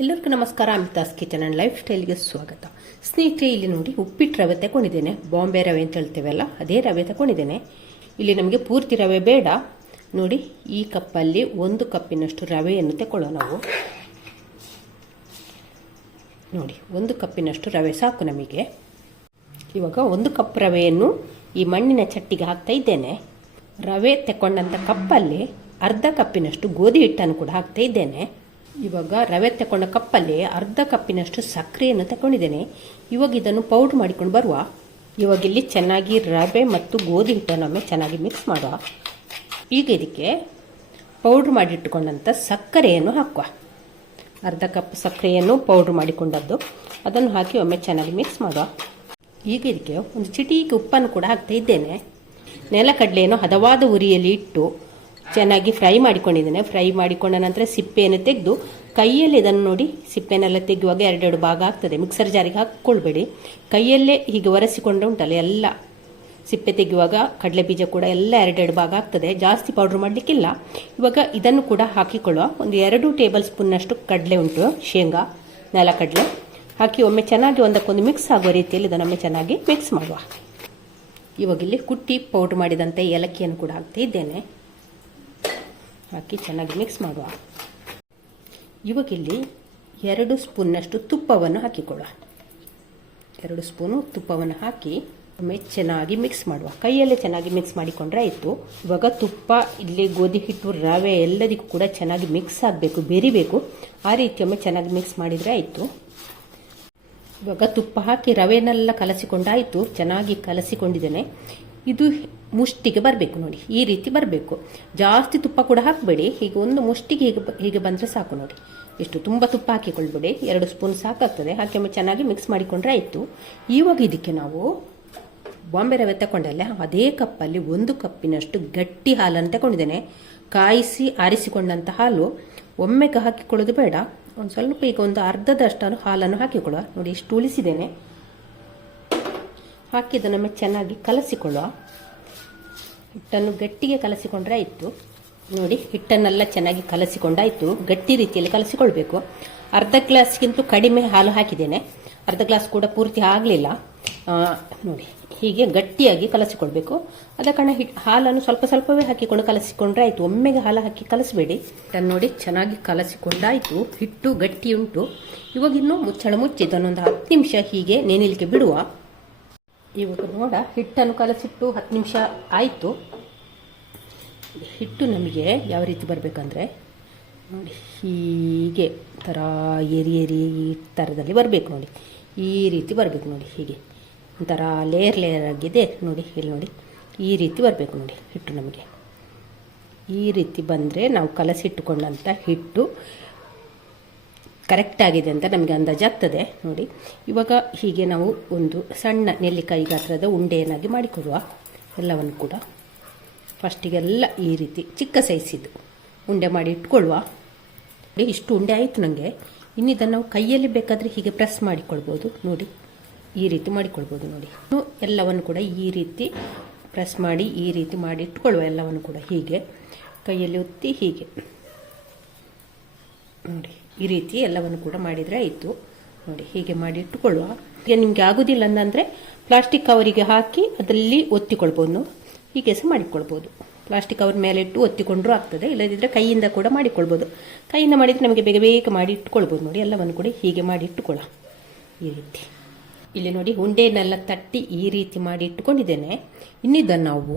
ಎಲ್ಲರಿಗೂ ನಮಸ್ಕಾರ. Amitha's kitchen and life ಸ್ಟೈಲ್ಗೆ ಸ್ವಾಗತ. ಸ್ನೇಹಿತರೆ, ಇಲ್ಲಿ ನೋಡಿ ಉಪ್ಪಿಟ್ಟು ರವೆ ತಗೊಂಡಿದ್ದೇನೆ. ಬಾಂಬೆ ರವೆ ಅಂತ ಹೇಳ್ತೇವಲ್ಲ, ಅದೇ ರವೆ ತಗೊಂಡಿದ್ದೇನೆ. ಇಲ್ಲಿ ನಮಗೆ ಪೂರ್ತಿ ರವೆ ಬೇಡ. ನೋಡಿ, ಈ ಕಪ್ಪಲ್ಲಿ 1 ಕಪ್ಪಿನಷ್ಟು ರವೆಯನ್ನು ತಗೊಳ್ಳೋಣ ನಾವು. ನೋಡಿ, 1 ಕಪ್ಪಿನಷ್ಟು ರವೆ ಸಾಕು ನಮಗೆ. ಇವಾಗ 1 ಕಪ್ ರವೆಯನ್ನು ಈ ಮಣ್ಣಿನ ಚಟ್ಟಿಗೆ ಹಾಕ್ತಾ ಇದ್ದೇನೆ. ರವೆ ತಗೊಂಡಂಥ ಕಪ್ಪಲ್ಲಿ ಅರ್ಧ ಕಪ್ಪಿನಷ್ಟು ಗೋಧಿ ಹಿಟ್ಟನ್ನು ಕೂಡ ಹಾಕ್ತಾ ಇದ್ದೇನೆ. ಇವಾಗ ರವೆ ತಗೊಂಡ ಕಪ್ಪಲ್ಲಿ ಅರ್ಧ ಕಪ್ಪಿನಷ್ಟು ಸಕ್ಕರೆಯನ್ನು ತಗೊಂಡಿದ್ದೇನೆ. ಇವಾಗ ಇದನ್ನು ಪೌಡ್ರ್ ಮಾಡಿಕೊಂಡು ಬರುವ. ಇವಾಗ ಇಲ್ಲಿ ಚೆನ್ನಾಗಿ ರವೆ ಮತ್ತು ಗೋಧಿ ಹಿಟ್ಟನ್ನು ಚೆನ್ನಾಗಿ ಮಿಕ್ಸ್ ಮಾಡುವ. ಈಗ ಇದಕ್ಕೆ ಪೌಡ್ರ್ ಮಾಡಿಟ್ಟುಕೊಂಡಂಥ ಸಕ್ಕರೆಯನ್ನು ಹಾಕುವ. ಅರ್ಧ ಕಪ್ ಸಕ್ಕರೆಯನ್ನು ಪೌಡ್ರ್ ಮಾಡಿಕೊಂಡದ್ದು ಅದನ್ನು ಹಾಕಿ ಒಮ್ಮೆ ಚೆನ್ನಾಗಿ ಮಿಕ್ಸ್ ಮಾಡುವ. ಈಗ ಇದಕ್ಕೆ ಒಂದು ಚಿಟಿಕೆ ಉಪ್ಪನ್ನು ಕೂಡ ಹಾಕ್ತಾ ಇದ್ದೇನೆ. ನೆಲಕಡಲೆಯನ್ನು ಹದವಾದ ಉರಿಯಲ್ಲಿ ಇಟ್ಟು ಚೆನ್ನಾಗಿ ಫ್ರೈ ಮಾಡಿಕೊಂಡಿದ್ದೇನೆ. ಫ್ರೈ ಮಾಡಿಕೊಂಡ ನಂತರ ಸಿಪ್ಪೆಯನ್ನು ತೆಗೆದು ಕೈಯಲ್ಲಿ ಇದನ್ನು ನೋಡಿ, ಸಿಪ್ಪೆನೆಲ್ಲ ತೆಗೆಯುವಾಗ 2 ಭಾಗ ಆಗ್ತದೆ. ಮಿಕ್ಸರ್ ಜಾರಿಗೆ ಹಾಕ್ಕೊಳ್ಬೇಡಿ, ಕೈಯಲ್ಲೇ ಹೀಗೆ ಒರೆಸಿಕೊಂಡು ಉಂಟಲ್ಲ, ಎಲ್ಲ ಸಿಪ್ಪೆ ತೆಗೆಯುವಾಗ ಕಡಲೆ ಬೀಜ ಕೂಡ ಎಲ್ಲ 2 ಭಾಗ ಆಗ್ತದೆ. ಜಾಸ್ತಿ ಪೌಡ್ರ್ ಮಾಡಲಿಕ್ಕಿಲ್ಲ. ಇವಾಗ ಇದನ್ನು ಕೂಡ ಹಾಕಿಕೊಳ್ಳುವ. ಒಂದು 2 ಟೇಬಲ್ ಸ್ಪೂನ್ನಷ್ಟು ಕಡಲೆ ಉಂಟು, ಶೇಂಗಾ, ನೆಲಕಡಲೆ ಹಾಕಿ ಒಮ್ಮೆ ಚೆನ್ನಾಗಿ ಒಂದಕ್ಕೊಂದು ಮಿಕ್ಸ್ ಆಗುವ ರೀತಿಯಲ್ಲಿ ಇದನ್ನೊಮ್ಮೆ ಚೆನ್ನಾಗಿ ಮಿಕ್ಸ್ ಮಾಡುವ. ಇವಾಗ ಇಲ್ಲಿ ಕುಟ್ಟಿ ಪೌಡ್ರ್ ಮಾಡಿದಂಥ ಏಲಕ್ಕಿಯನ್ನು ಕೂಡ ಹಾಕ್ತಾ ಇದ್ದೇನೆ. ಹಾಕಿ ಚೆನ್ನಾಗಿ ಮಿಕ್ಸ್ ಮಾಡುವ. ಇವಾಗ ಇಲ್ಲಿ 2 ಸ್ಪೂನ್ನಷ್ಟು ತುಪ್ಪವನ್ನು ಹಾಕಿಕೊಳ್ಳುವ. 2 ಸ್ಪೂನು ತುಪ್ಪವನ್ನು ಹಾಕಿ ಒಮ್ಮೆ ಚೆನ್ನಾಗಿ ಮಿಕ್ಸ್ ಮಾಡುವ. ಕೈಯಲ್ಲೇ ಚೆನ್ನಾಗಿ ಮಿಕ್ಸ್ ಮಾಡಿಕೊಂಡ್ರೆ ಆಯಿತು. ಇವಾಗ ತುಪ್ಪ, ಇಲ್ಲಿ ಗೋಧಿ ಹಿಟ್ಟು, ರವೆ ಎಲ್ಲದಕ್ಕೂ ಕೂಡ ಚೆನ್ನಾಗಿ ಮಿಕ್ಸ್ ಆಗಬೇಕು, ಬೆರಿಬೇಕು. ಆ ರೀತಿ ಒಮ್ಮೆ ಚೆನ್ನಾಗಿ ಮಿಕ್ಸ್ ಮಾಡಿದರೆ ಆಯಿತು. ಇವಾಗ ತುಪ್ಪ ಹಾಕಿ ರವೆನೆಲ್ಲ ಕಲಸಿಕೊಂಡಾಯಿತು. ಚೆನ್ನಾಗಿ ಕಲಸಿಕೊಂಡಿದ್ದೇನೆ. ಇದು ಮುಷ್ಟಿಗೆ ಬರಬೇಕು ನೋಡಿ, ಈ ರೀತಿ ಬರಬೇಕು. ಜಾಸ್ತಿ ತುಪ್ಪ ಕೂಡ ಹಾಕಬೇಡಿ. ಹೀಗೆ ಒಂದು ಮುಷ್ಟಿಗೆ ಹೀಗೆ ಬಂದರೆ ಸಾಕು ನೋಡಿ. ಎಷ್ಟು ತುಂಬ ತುಪ್ಪ ಹಾಕಿಕೊಳ್ಬೇಡಿ, 2 ಸ್ಪೂನ್ ಸಾಕಾಗ್ತದೆ. ಹಾಕಿ ಒಮ್ಮೆ ಚೆನ್ನಾಗಿ ಮಿಕ್ಸ್ ಮಾಡಿಕೊಂಡ್ರೆ ಆಯಿತು. ಇವಾಗ ಇದಕ್ಕೆ ನಾವು ಬಾಂಬೆ ರವೆ ತಗೊಂಡಲ್ಲ, ಅದೇ ಕಪ್ಪಲ್ಲಿ 1 ಕಪ್ಪಿನಷ್ಟು ಗಟ್ಟಿ ಹಾಲನ್ನು ತಗೊಂಡಿದ್ದೇನೆ. ಕಾಯಿಸಿ ಆರಿಸಿಕೊಂಡಂಥ ಹಾಲು ಒಮ್ಮೆಗೆ ಹಾಕಿಕೊಳ್ಳೋದು ಬೇಡ. ಒಂದು ಸ್ವಲ್ಪ, ಈಗ ಒಂದು ಅರ್ಧದಷ್ಟು ಹಾಲನ್ನು ಹಾಕಿಕೊಳ್ಳುವ. ನೋಡಿ, ಇಷ್ಟು ಉಳಿಸಿದ್ದೇನೆ. ಹಾಕಿದ್ದನ್ನು ಚೆನ್ನಾಗಿ ಕಲಸಿಕೊಳ್ಳುವ. ಹಿಟ್ಟನ್ನು ಗಟ್ಟಿಗೆ ಕಲಸಿಕೊಂಡ್ರೆ ಆಯಿತು. ನೋಡಿ, ಹಿಟ್ಟನ್ನೆಲ್ಲ ಚೆನ್ನಾಗಿ ಕಲಸಿಕೊಂಡಾಯಿತು. ಗಟ್ಟಿ ರೀತಿಯಲ್ಲಿ ಕಲಸಿಕೊಳ್ಬೇಕು. ಅರ್ಧ ಗ್ಲಾಸ್ಗಿಂತ ಕಡಿಮೆ ಹಾಲು ಹಾಕಿದ್ದೇನೆ. ಅರ್ಧ ಗ್ಲಾಸ್ ಕೂಡ ಪೂರ್ತಿ ಆಗಲಿಲ್ಲ. ನೋಡಿ, ಹೀಗೆ ಗಟ್ಟಿಯಾಗಿ ಕಲಸಿಕೊಳ್ಬೇಕು. ಅದ ಕಾರಣ ಹಾಲನ್ನು ಸ್ವಲ್ಪ ಸ್ವಲ್ಪವೇ ಹಾಕಿಕೊಂಡು ಕಲಸಿಕೊಂಡ್ರೆ ಆಯಿತು. ಒಮ್ಮೆಗೆ ಹಾಲು ಹಾಕಿ ಕಲಸಬೇಡಿ. ಹಿಟ್ಟನ್ನು ನೋಡಿ ಚೆನ್ನಾಗಿ ಕಲಸಿಕೊಂಡಾಯಿತು. ಹಿಟ್ಟು ಗಟ್ಟಿ ಉಂಟು. ಇವಾಗ ಇನ್ನು ಮುಚ್ಚಳ ಮುಚ್ಚಿ ಇದನ್ನೊಂದು 10 ನಿಮಿಷ ಹೀಗೆ ನೆನೆಯಲಿಕ್ಕೆ ಬಿಡುವ. ಇವಾಗ ನೋಡ, ಹಿಟ್ಟನ್ನು ಕಲಸಿಟ್ಟು 10 ನಿಮಿಷ ಆಯಿತು. ಹಿಟ್ಟು ನಮಗೆ ಯಾವ ರೀತಿ ಬರಬೇಕಂದ್ರೆ ನೋಡಿ, ಹೀಗೆ ಥರ ಏರಿ ಈ ಥರದಲ್ಲಿ ಬರಬೇಕು ನೋಡಿ. ಈ ರೀತಿ ಬರಬೇಕು ನೋಡಿ. ಹೀಗೆ ಒಂಥರ ಲೇಯರ್ ಆಗಿದೆ ನೋಡಿ. ಇಲ್ಲಿ ನೋಡಿ, ಈ ರೀತಿ ಬರಬೇಕು ನೋಡಿ ಹಿಟ್ಟು ನಮಗೆ. ಈ ರೀತಿ ಬಂದರೆ ನಾವು ಕಲಸಿಟ್ಟುಕೊಂಡಂಥ ಹಿಟ್ಟು ಕರೆಕ್ಟ್ ಆಗಿದೆ ಅಂತ ನಮಗೆ ಅಂದಾಜಾಗ್ತದೆ ನೋಡಿ. ಇವಾಗ ಹೀಗೆ ನಾವು ಒಂದು ಸಣ್ಣ ನೆಲ್ಲಿಕಾಯಿ ಗಾತ್ರದ ಉಂಡೆಯನ್ನಾಗಿ ಮಾಡಿಕೊಡುವ. ಎಲ್ಲವನ್ನು ಕೂಡ ಫಸ್ಟಿಗೆಲ್ಲ ಈ ರೀತಿ ಚಿಕ್ಕ ಸೈಜಿದ್ದು ಉಂಡೆ ಮಾಡಿ ಇಟ್ಕೊಳ್ಳುವ. ಇಷ್ಟು ಉಂಡೆ ಆಯಿತು ನನಗೆ. ಇನ್ನಿದನ್ನು ನಾವು ಕೈಯಲ್ಲಿ ಬೇಕಾದರೆ ಹೀಗೆ ಪ್ರೆಸ್ ಮಾಡಿಕೊಳ್ಬೋದು ನೋಡಿ. ಈ ರೀತಿ ಮಾಡಿಕೊಳ್ಬೋದು ನೋಡಿ. ಎಲ್ಲವನ್ನು ಕೂಡ ಈ ರೀತಿ ಪ್ರೆಸ್ ಮಾಡಿ ಈ ರೀತಿ ಮಾಡಿ ಇಟ್ಕೊಳ್ಳುವ. ಎಲ್ಲವನ್ನು ಕೂಡ ಹೀಗೆ ಕೈಯಲ್ಲಿ ಒತ್ತಿ ಹೀಗೆ ನೋಡಿ, ಈ ರೀತಿ ಎಲ್ಲವನ್ನು ಕೂಡ ಮಾಡಿದರೆ ಆಯಿತು ನೋಡಿ. ಹೀಗೆ ಮಾಡಿ ಇಟ್ಟುಕೊಳ್ಳುವ. ಈಗ ನಿಮಗೆ ಆಗೋದಿಲ್ಲ ಅಂತಂದರೆ ಪ್ಲಾಸ್ಟಿಕ್ ಕವರಿಗೆ ಹಾಕಿ ಅದರಲ್ಲಿ ಒತ್ತಿಕೊಳ್ಬೋದು. ಹೀಗೆ ಸಹ ಮಾಡಿಕೊಳ್ಬೋದು. ಪ್ಲಾಸ್ಟಿಕ್ ಕವರ್ ಮೇಲೆ ಇಟ್ಟು ಒತ್ತಿಕೊಂಡ್ರೂ ಆಗ್ತದೆ. ಇಲ್ಲದಿದ್ದರೆ ಕೈಯಿಂದ ಕೂಡ ಮಾಡಿಕೊಳ್ಬೋದು. ಕೈಯಿಂದ ಮಾಡಿದರೆ ನಮಗೆ ಬೇಗ ಬೇಗ ಮಾಡಿ ಇಟ್ಕೊಳ್ಬೋದು ನೋಡಿ. ಎಲ್ಲವನ್ನು ಕೂಡ ಹೀಗೆ ಮಾಡಿ ಇಟ್ಟುಕೊಳ್ಳ. ಈ ರೀತಿ ಇಲ್ಲಿ ನೋಡಿ, ಉಂಡೆನೆಲ್ಲ ತಟ್ಟಿ ಈ ರೀತಿ ಮಾಡಿ ಇಟ್ಟುಕೊಂಡಿದ್ದೇನೆ. ಇನ್ನಿದ್ದನ್ನು ನಾವು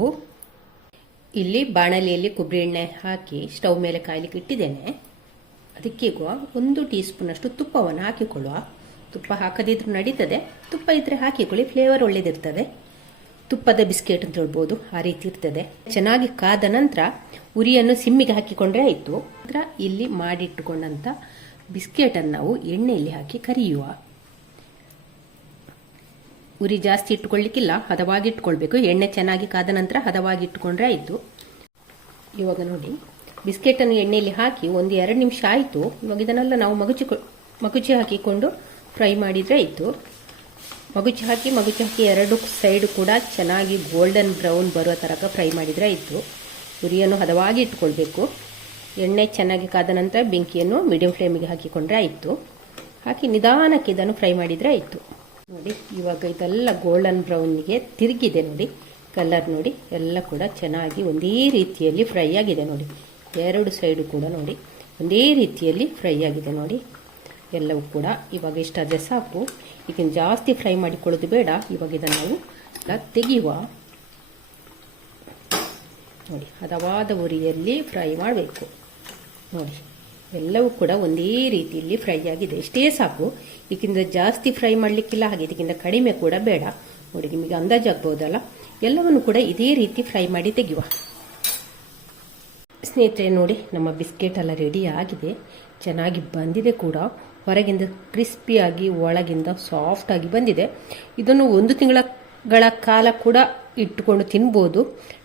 ಇಲ್ಲಿ ಬಾಣಲಿಯಲ್ಲಿ ಕೊಬ್ಬರಿ ಎಣ್ಣೆ ಹಾಕಿ ಸ್ಟವ್ ಮೇಲೆ ಕಾಯಲಿಕ್ಕೆ ಇಟ್ಟಿದ್ದೇನೆ. ಅದಕ್ಕೆ 1 ಟೀ ಸ್ಪೂನಷ್ಟು ತುಪ್ಪವನ್ನು ಹಾಕಿಕೊಳ್ಳುವ. ತುಪ್ಪ ಹಾಕದಿದ್ರೂ ನಡೀತದೆ, ತುಪ್ಪ ಇದ್ದರೆ ಹಾಕಿಕೊಳ್ಳಿ, ಫ್ಲೇವರ್ ಒಳ್ಳೇದಿರ್ತದೆ. ತುಪ್ಪದ ಬಿಸ್ಕೆಟ್ ಅಂತ ಹೇಳ್ಬೋದು, ಆ ರೀತಿ ಇರ್ತದೆ. ಚೆನ್ನಾಗಿ ಕಾದ ನಂತರ ಉರಿಯನ್ನು ಸಿಮ್ಮಿಗೆ ಹಾಕಿಕೊಂಡ್ರೆ ಆಯಿತು. ನಂತರ ಇಲ್ಲಿ ಮಾಡಿಟ್ಟುಕೊಂಡಂಥ ಬಿಸ್ಕೆಟನ್ನು ನಾವು ಎಣ್ಣೆಯಲ್ಲಿ ಹಾಕಿ ಕರಿಯುವ. ಉರಿ ಜಾಸ್ತಿ ಇಟ್ಟುಕೊಳ್ಳಿಕ್ಕಿಲ್ಲ, ಹದವಾಗಿ ಇಟ್ಕೊಳ್ಬೇಕು. ಎಣ್ಣೆ ಚೆನ್ನಾಗಿ ಕಾದ ನಂತರ ಹದವಾಗಿ ಇಟ್ಟುಕೊಂಡ್ರೆ ಆಯಿತು. ಇವಾಗ ನೋಡಿ, ಬಿಸ್ಕೆಟನ್ನು ಎಣ್ಣೆಯಲ್ಲಿ ಹಾಕಿ 1-2 ನಿಮಿಷ ಆಯಿತು. ಇವಾಗ ಇದನ್ನೆಲ್ಲ ನಾವು ಮಗುಚಿ ಹಾಕಿಕೊಂಡು ಫ್ರೈ ಮಾಡಿದರೆ ಆಯಿತು. ಮಗುಚಿ ಹಾಕಿ 2 ಸೈಡ್ ಕೂಡ ಚೆನ್ನಾಗಿ ಗೋಲ್ಡನ್ ಬ್ರೌನ್ ಬರುವ ತನಕ ಫ್ರೈ ಮಾಡಿದರೆ ಆಯಿತು. ಉರಿಯನ್ನು ಹದವಾಗಿ ಇಟ್ಕೊಳ್ಬೇಕು. ಎಣ್ಣೆ ಚೆನ್ನಾಗಿ ಕಾದ ನಂತರ ಬೆಂಕಿಯನ್ನು ಮೀಡಿಯಂ ಫ್ಲೇಮಿಗೆ ಹಾಕಿಕೊಂಡ್ರೆ ಆಯಿತು. ಹಾಕಿ ನಿಧಾನಕ್ಕೆ ಇದನ್ನು ಫ್ರೈ ಮಾಡಿದರೆ ಆಯಿತು. ನೋಡಿ ಇವಾಗ ಇದೆಲ್ಲ ಗೋಲ್ಡನ್ ಬ್ರೌನ್ಗೆ ತಿರುಗಿದೆ ನೋಡಿ. ಕಲರ್ ನೋಡಿ ಎಲ್ಲ ಕೂಡ ಚೆನ್ನಾಗಿ ಒಂದೇ ರೀತಿಯಲ್ಲಿ ಫ್ರೈ ಆಗಿದೆ ನೋಡಿ. ಎರಡು ಸೈಡು ಕೂಡ ನೋಡಿ ಒಂದೇ ರೀತಿಯಲ್ಲಿ ಫ್ರೈ ಆಗಿದೆ ನೋಡಿ ಎಲ್ಲವೂ ಕೂಡ. ಇವಾಗ ಇಷ್ಟಾದರೆ ಸಾಕು. ಈಗ ಜಾಸ್ತಿ ಫ್ರೈ ಮಾಡಿಕೊಳ್ಳೋದು ಬೇಡ. ಇವಾಗ ಇದನ್ನು ನಾವು ತೆಗೆಯುವ. ನೋಡಿ ಹದವಾದ ಉರಿಯಲ್ಲಿ ಫ್ರೈ ಮಾಡಬೇಕು ನೋಡಿ. ಎಲ್ಲವೂ ಕೂಡ ಒಂದೇ ರೀತಿಯಲ್ಲಿ ಫ್ರೈ ಆಗಿದೆ. ಇಷ್ಟೇ ಸಾಕು. ಇದಕ್ಕಿಂತ ಜಾಸ್ತಿ ಫ್ರೈ ಮಾಡಲಿಕ್ಕಿಲ್ಲ, ಹಾಗೆ ಇದಕ್ಕಿಂತ ಕಡಿಮೆ ಕೂಡ ಬೇಡ. ನೋಡಿ ನಿಮಗೆ ಅಂದಾಜಾಗ್ಬೋದಲ್ಲ. ಎಲ್ಲವನ್ನು ಕೂಡ ಇದೇ ರೀತಿ ಫ್ರೈ ಮಾಡಿ ತೆಗೆಯುವ. ಸ್ನೇಹಿತರೆ ನೋಡಿ ನಮ್ಮ ಬಿಸ್ಕೆಟ್ ಎಲ್ಲ ರೆಡಿ ಆಗಿದೆ. ಚೆನ್ನಾಗಿ ಬಂದಿದೆ ಕೂಡ. ಹೊರಗಿಂದ ಕ್ರಿಸ್ಪಿಯಾಗಿ ಒಳಗಿಂದ ಸಾಫ್ಟಾಗಿ ಬಂದಿದೆ. ಇದನ್ನು 1 ತಿಂಗಳ ಕಾಲ ಕೂಡ ಇಟ್ಟುಕೊಂಡು ತಿನ್ಬೋದು.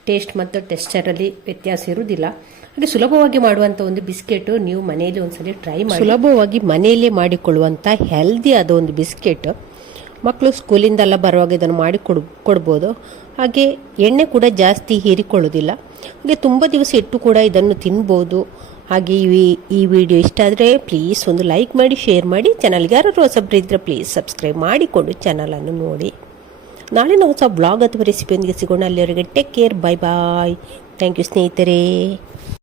ಟೇಸ್ಟ್ ಮತ್ತು ಟೆಕ್ಸ್ಚರಲ್ಲಿ ವ್ಯತ್ಯಾಸ ಇರುವುದಿಲ್ಲ. ಹಾಗೆ ಸುಲಭವಾಗಿ ಮಾಡುವಂಥ ಒಂದು ಬಿಸ್ಕೆಟು ನೀವು ಮನೆಯಲ್ಲಿ ಒಂದ್ಸಲ ಟ್ರೈ ಮಾಡಿ. ಸುಲಭವಾಗಿ ಮನೆಯಲ್ಲೇ ಮಾಡಿಕೊಳ್ಳುವಂಥ ಹೆಲ್ದಿ ಆದ ಒಂದು ಬಿಸ್ಕೆಟ್. ಮಕ್ಕಳು ಸ್ಕೂಲಿಂದೆಲ್ಲ ಬರುವಾಗ ಇದನ್ನು ಮಾಡಿ ಕೊಡ್ಬೋದು. ಹಾಗೆ ಎಣ್ಣೆ ಕೂಡ ಜಾಸ್ತಿ ಹೀರಿಕೊಳ್ಳೋದಿಲ್ಲ. ಹಾಗೆ ತುಂಬ ದಿವಸ ಇಟ್ಟು ಕೂಡ ಇದನ್ನು ತಿನ್ಬೋದು. ಹಾಗೆ ಈ ವಿಡಿಯೋ ಇಷ್ಟ ಆದರೆ ಪ್ಲೀಸ್ ಒಂದು ಲೈಕ್ ಮಾಡಿ, ಶೇರ್ ಮಾಡಿ. ಚಾನಲ್ಗೆ ಯಾರು ಹೊಸಬ್ರು ಇದ್ದರೆ ಪ್ಲೀಸ್ ಸಬ್ಸ್ಕ್ರೈಬ್ ಮಾಡಿಕೊಂಡು ಚಾನಲನ್ನು ನೋಡಿ. ನಾಳೆ ನಾವು ಹೊಸ ಬ್ಲಾಗ್ ಅಥವಾ ರೆಸಿಪಿಯೊಂದಿಗೆ ಸಿಗೋಣ. ಅಲ್ಲಿವರೆಗೆ take care, bye bye. Thank you ಸ್ನೇಹಿತರೆ.